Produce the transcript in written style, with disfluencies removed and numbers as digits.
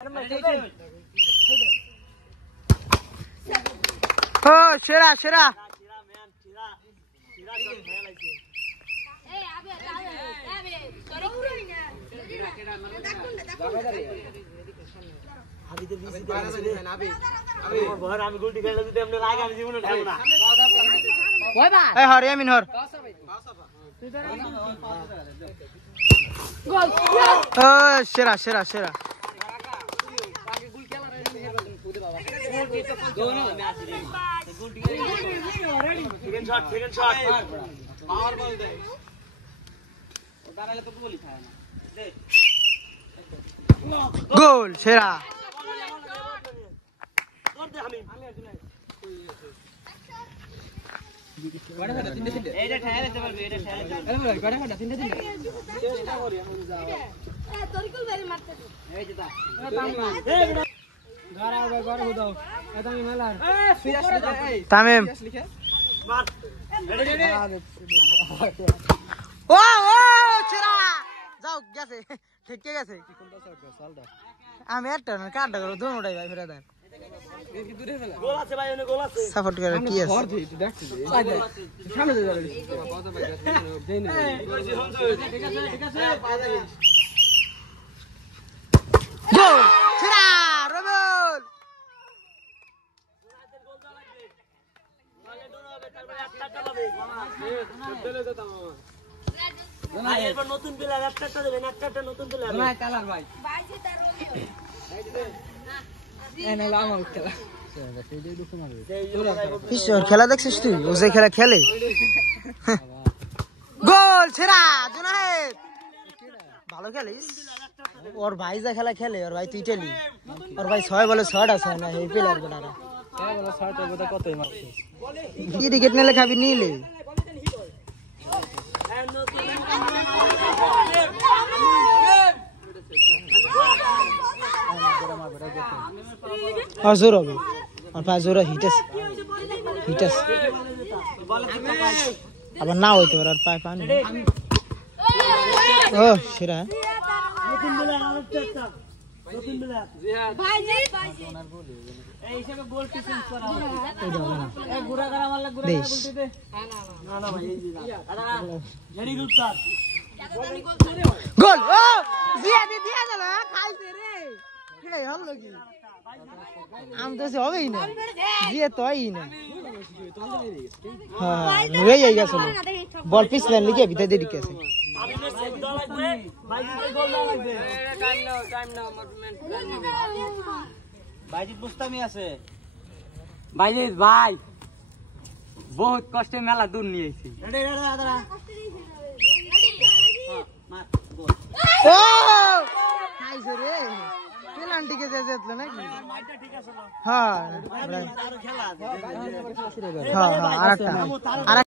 Oh, Shira, Shira. Hey, hurry, I'm in her. Oh, Shira, Shira, Shira. Second shot. Power ball दे. उतारले तो गोल ही खाया ना. दे. Goal, Shira. कर दे हमें. गाड़ी खड़ा तीन तीन. ए जे ठहरे चल बे ए ठहरे. अरे गाड़ी खड़ा तीन तीन. चेष्टा करियो ए तोरिकुल बेरी मारते. ए जता. ए गारा गारा हो दाओ. एदामी मालार. ए सीरियस लिखे. तामिम. मार. ও ও চিরা যাও গেছে ঠিকই গেছে কি কোনটা শট সালটা আমি একটা না কাটটা করো দোনোটাই ভাই ফেরা দেন কি দূরে ফেলা গোল আছে ভাই ওনে গোল আছে সাপোর্ট করে কি আছে ধর দিই দেখছি সামনে দে যাবে বাবা ভাই দেই না ঠিক আছে গোল চিরা রবুল ভাই এরপর নতুন প্লেয়ার একটা দেবেন একটা নতুন প্লেয়ার ভাই কালার ভাই ভাই জি তার এনে লাম খেলা সেইটাই দুঃখ মারবে কিশোর খেলা দেখছিস তুই ও যে খেলা খেলে গোল ছেড়া জুনায়েদ ভালো খেলিস ওর ভাই যা খেলা খেলে ওর ভাই তুই টেলি ওর ভাই 6 বলে 6টা আছে না এই প্লেয়ার গুলারা 6 বলে 6টা বোধ কতই মারছিস কি উইকেট নিলে খাবি নিলে और जोर हो और पास जोर हिटस अब ना होय तो और पाय पानी ओ शिरा नতুন বেলা আরেকটা নতুন বেলা ভাই জি এই হিসাবে গোল কি চেঞ্জ করা হবে এই গুড়া করা মারলে গুড়া করা বলতে দে না না ভাই এই জি আদা ভেরি গুড স্যার গোল ও জিয়া দিয়া দিল খাইছে রে এই হলো কি আম তো সে হবেই না জিয়া তো হই না হ্যাঁ রয়ে গেছে বল পিছলেন লিখে ভিতরে দিয়ে দিকেছে আমি নে সেভ দাও লাগবে ভাই জি গোল দাও লাগবে টাইম নাও মুভমেন্ট ভাইজি বুঝতামই আছে ভাইজি ভাই বহুত কষ্টে মেলা দূর নিয়ে আইছি রেডি দাদা মার গোল ও নাইস রে পেনাল্টি কে যেতলো নাকি মাইটা ঠিক আছে হ্যাঁ আরো খেলা আছে হ্যাঁ আরেকটা